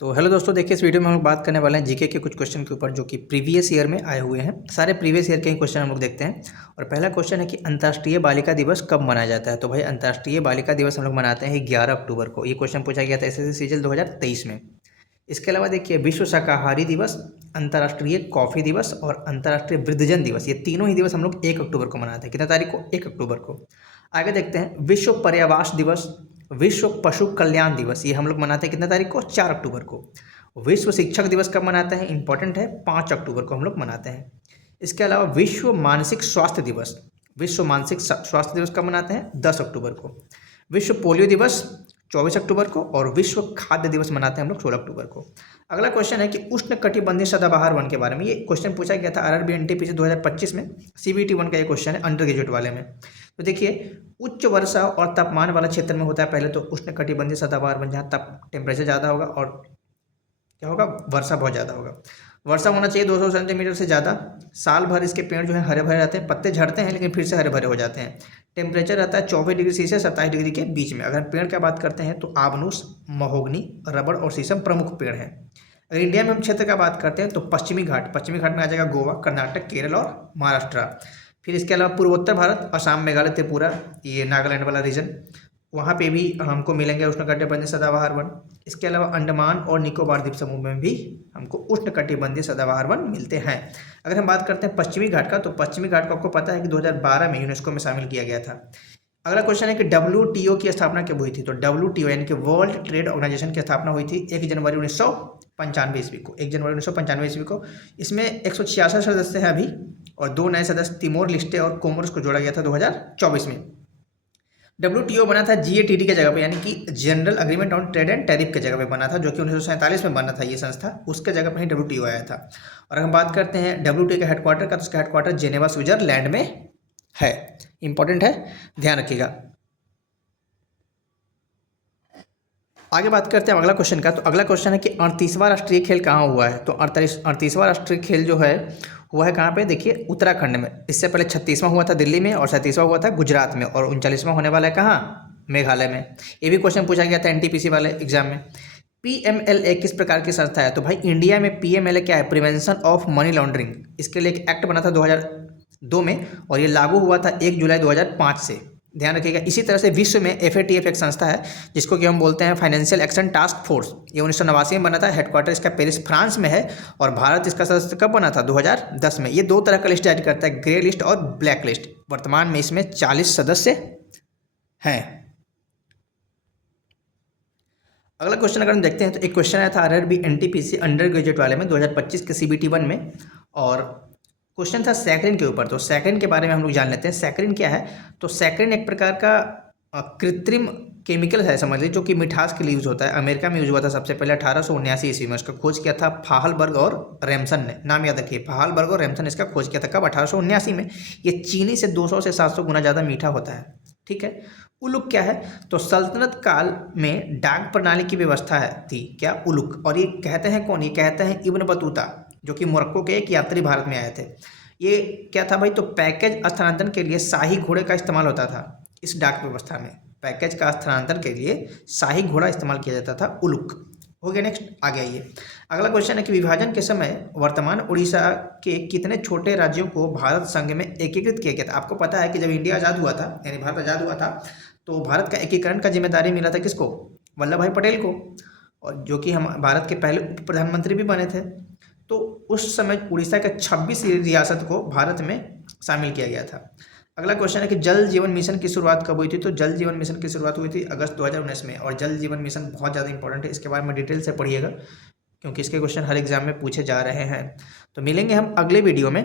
तो हेलो दोस्तों, देखिए इस वीडियो में हम लोग बात करने वाले हैं जीके के कुछ क्वेश्चन के ऊपर जो कि प्रीवियस ईयर में आए हुए हैं। सारे प्रीवियस ईयर के ही क्वेश्चन हम लोग देखते हैं। और पहला क्वेश्चन है कि अंतर्राष्ट्रीय बालिका दिवस कब मनाया जाता है। तो भाई अंतर्राष्ट्रीय बालिका दिवस हम लोग मनाते हैं 11 अक्टूबर को। ये क्वेश्चन पूछा गया था एसएससी सीजीएल 2023 में। इसके अलावा देखिए विश्व शाकाहारी दिवस, अंतर्राष्ट्रीय कॉफ़ी दिवस और अंतर्राष्ट्रीय वृद्धजन दिवस, ये तीनों ही दिवस हम लोग 1 अक्टूबर को मनाते हैं। कितने तारीख को? 1 अक्टूबर को। आगे देखते हैं विश्व पर्यावरण दिवस, विश्व पशु कल्याण दिवस, ये हम लोग मनाते हैं कितने तारीख को? 4 अक्टूबर को। विश्व शिक्षक दिवस कब मनाते हैं? इंपॉर्टेंट है, 5 अक्टूबर को हम लोग मनाते हैं। इसके अलावा विश्व मानसिक स्वास्थ्य दिवस, विश्व मानसिक स्वास्थ्य दिवस कब मनाते हैं? 10 अक्टूबर को। विश्व पोलियो दिवस 24 अक्टूबर को और विश्व खाद्य दिवस मनाते हैं हम लोग 16 अक्टूबर को। अगला क्वेश्चन है कि उष्ण कटिबंधीय सदाबहार वन के बारे में। ये क्वेश्चन पूछा गया था आरआरबी एनटीपीसी 2025 में, सीबीटी 1 का ये क्वेश्चन है अंडर ग्रेजुएट वाले में। तो देखिए उच्च वर्षा और तापमान वाला क्षेत्र में होता है पहले तो उष्ण कटिबंधीय सदाबहार वन, जहाँ टेम्परेचर ज़्यादा होगा और क्या होगा? वर्षा बहुत ज़्यादा होगा। वर्षा होना चाहिए 200 सेंटीमीटर से ज़्यादा। साल भर इसके पेड़ जो है हरे भरे रहते हैं, पत्ते झड़ते हैं लेकिन फिर से हरे भरे हो जाते हैं। टेम्परेचर रहता है 24 डिग्री सेल्सियस 27 डिग्री के बीच में। अगर पेड़ की बात करते हैं तो आबनूस, महोगनी, रबड़ और शीशम प्रमुख पेड़ हैं। अगर इंडिया में हम क्षेत्र का बात करते हैं तो पश्चिमी घाट में आ जाएगा गोवा, कर्नाटक, केरल और महाराष्ट्र। फिर इसके अलावा पूर्वोत्तर भारत, असम, मेघालय, त्रिपुरा, ये नागालैंड वाला रीजन, वहाँ पे भी हमको मिलेंगे उष्णकटिबंधीय सदाबहार वन। इसके अलावा अंडमान और निकोबार द्वीप समूह में भी हमको उष्णकटिबंधीय सदाबहार वन मिलते हैं। अगर हम बात करते हैं पश्चिमी घाट का, तो पश्चिमी घाट को आपको पता है कि 2012 में यूनेस्को में शामिल किया गया था। अगला क्वेश्चन है कि WTO की स्थापना कब हुई थी। तो WTO यानी कि वर्ल्ड ट्रेड ऑर्गेनाइजेशन की स्थापना हुई थी 1 जनवरी 1995 ईस्वी को। 1 जनवरी 1995 ईस्वी को। इसमें 166 सदस्य हैं अभी और 2 नए सदस्य तिमोर लिस्टे और कोमोरोस को जोड़ा गया था 2024 में। WTO बना था GATT के जगह पे, यानी कि general agreement on trade and tariff के जगह पे बना था, जो कि 1947 में बना था ये संस्था, उसके जगह पे ही WTO आया था। और अगर हम बात करते हैं WTO के हेडक्वार्टर का, तो उसका हेडक्वार्टर जेनेवा स्विट्जरलैंड में है। इंपॉर्टेंट है, ध्यान रखिएगा। आगे बात करते हैं अगला क्वेश्चन का। तो अगला क्वेश्चन है कि 38वां राष्ट्रीय खेल कहाँ हुआ है। तो 38वां राष्ट्रीय खेल जो है हुआ है कहाँ पे? देखिए उत्तराखंड में। इससे पहले 36वां हुआ था दिल्ली में और 37वां हुआ था गुजरात में और 39वां होने वाला है कहाँ? मेघालय में। ये भी क्वेश्चन पूछा गया था एनटीपीसी वाले एग्जाम में। PMLA किस प्रकार की संस्था है? तो भाई इंडिया में PMLA क्या है? Prevention of money laundering. इसके लिए एक एक्ट बना था 2002 में और ये लागू हुआ था 1 जुलाई 2005 से। ध्यान रखिएगा। इसी तरह से विश्व में FATF एक संस्था है जिसको कि हम बोलते हैं फाइनेंशियल एक्शन टास्क फोर्स। ये 1989 में बना था, हेडक्वार्टर इसका पेरिस फ्रांस में है और भारत इसका सदस्य कब बना था? 2010 में। ये 2 तरह का लिस्ट जारी करता है, ग्रे लिस्ट और ब्लैक लिस्ट। वर्तमान में इसमें 40 सदस्य हैं। अगला क्वेश्चन अगर हम देखते हैं तो एक क्वेश्चन आया था आरआरबी एनटीपीसी अंडर ग्रेजुएट वाले में 2025 के CBT 1 में, और क्वेश्चन था सैकरिन के ऊपर। तो सैकरिन के बारे में हम लोग जान लेते हैं। सैकरिन क्या है? तो सैकरिन एक प्रकार का कृत्रिम केमिकल है समझ लीजिए, जो कि मिठास के लिए यूज होता है। अमेरिका में यूज हुआ था सबसे पहले 1879 ईस्वी में। उसका खोज किया था फाहलबर्ग और रैमसन ने। नाम याद रखिए, फाहलबर्ग और रैमसन इसका खोज किया था। कब? 1879 में। ये चीनी से 200 से 700 गुना ज़्यादा मीठा होता है। ठीक है। उलुक क्या है? तो सल्तनत काल में डाक प्रणाली की व्यवस्था है थी। क्या? उलुक। और ये कहते हैं कौन? ये कहते हैं इब्न बतूता, जो कि मोरक्को के एक यात्री भारत में आए थे। ये क्या था भाई? तो पैकेज स्थानांतरण के लिए शाही घोड़े का इस्तेमाल होता था इस डाक व्यवस्था में। पैकेज का स्थानांतरण के लिए शाही घोड़ा इस्तेमाल किया जाता था। उलुक हो गया। नेक्स्ट आगे आइए। अगला क्वेश्चन है कि विभाजन के समय वर्तमान उड़ीसा के कितने छोटे राज्यों को भारत संघ में एकीकृत किया गया था? आपको पता है कि जब इंडिया आज़ाद हुआ था, यानी भारत आज़ाद हुआ था, तो भारत का एकीकरण का जिम्मेदारी मिला था किसको? वल्लभ भाई पटेल को, और जो कि हम भारत के पहले उप प्रधानमंत्री भी बने थे। तो उस समय उड़ीसा के 26 रियासत को भारत में शामिल किया गया था। अगला क्वेश्चन है कि जल जीवन मिशन की शुरुआत कब हुई थी? तो जल जीवन मिशन की शुरुआत हुई थी अगस्त 2019 में। और जल जीवन मिशन बहुत ज़्यादा इंपॉर्टेंट है, इसके बारे में डिटेल से पढ़िएगा क्योंकि इसके क्वेश्चन हर एग्जाम में पूछे जा रहे हैं। तो मिलेंगे हम अगले वीडियो में।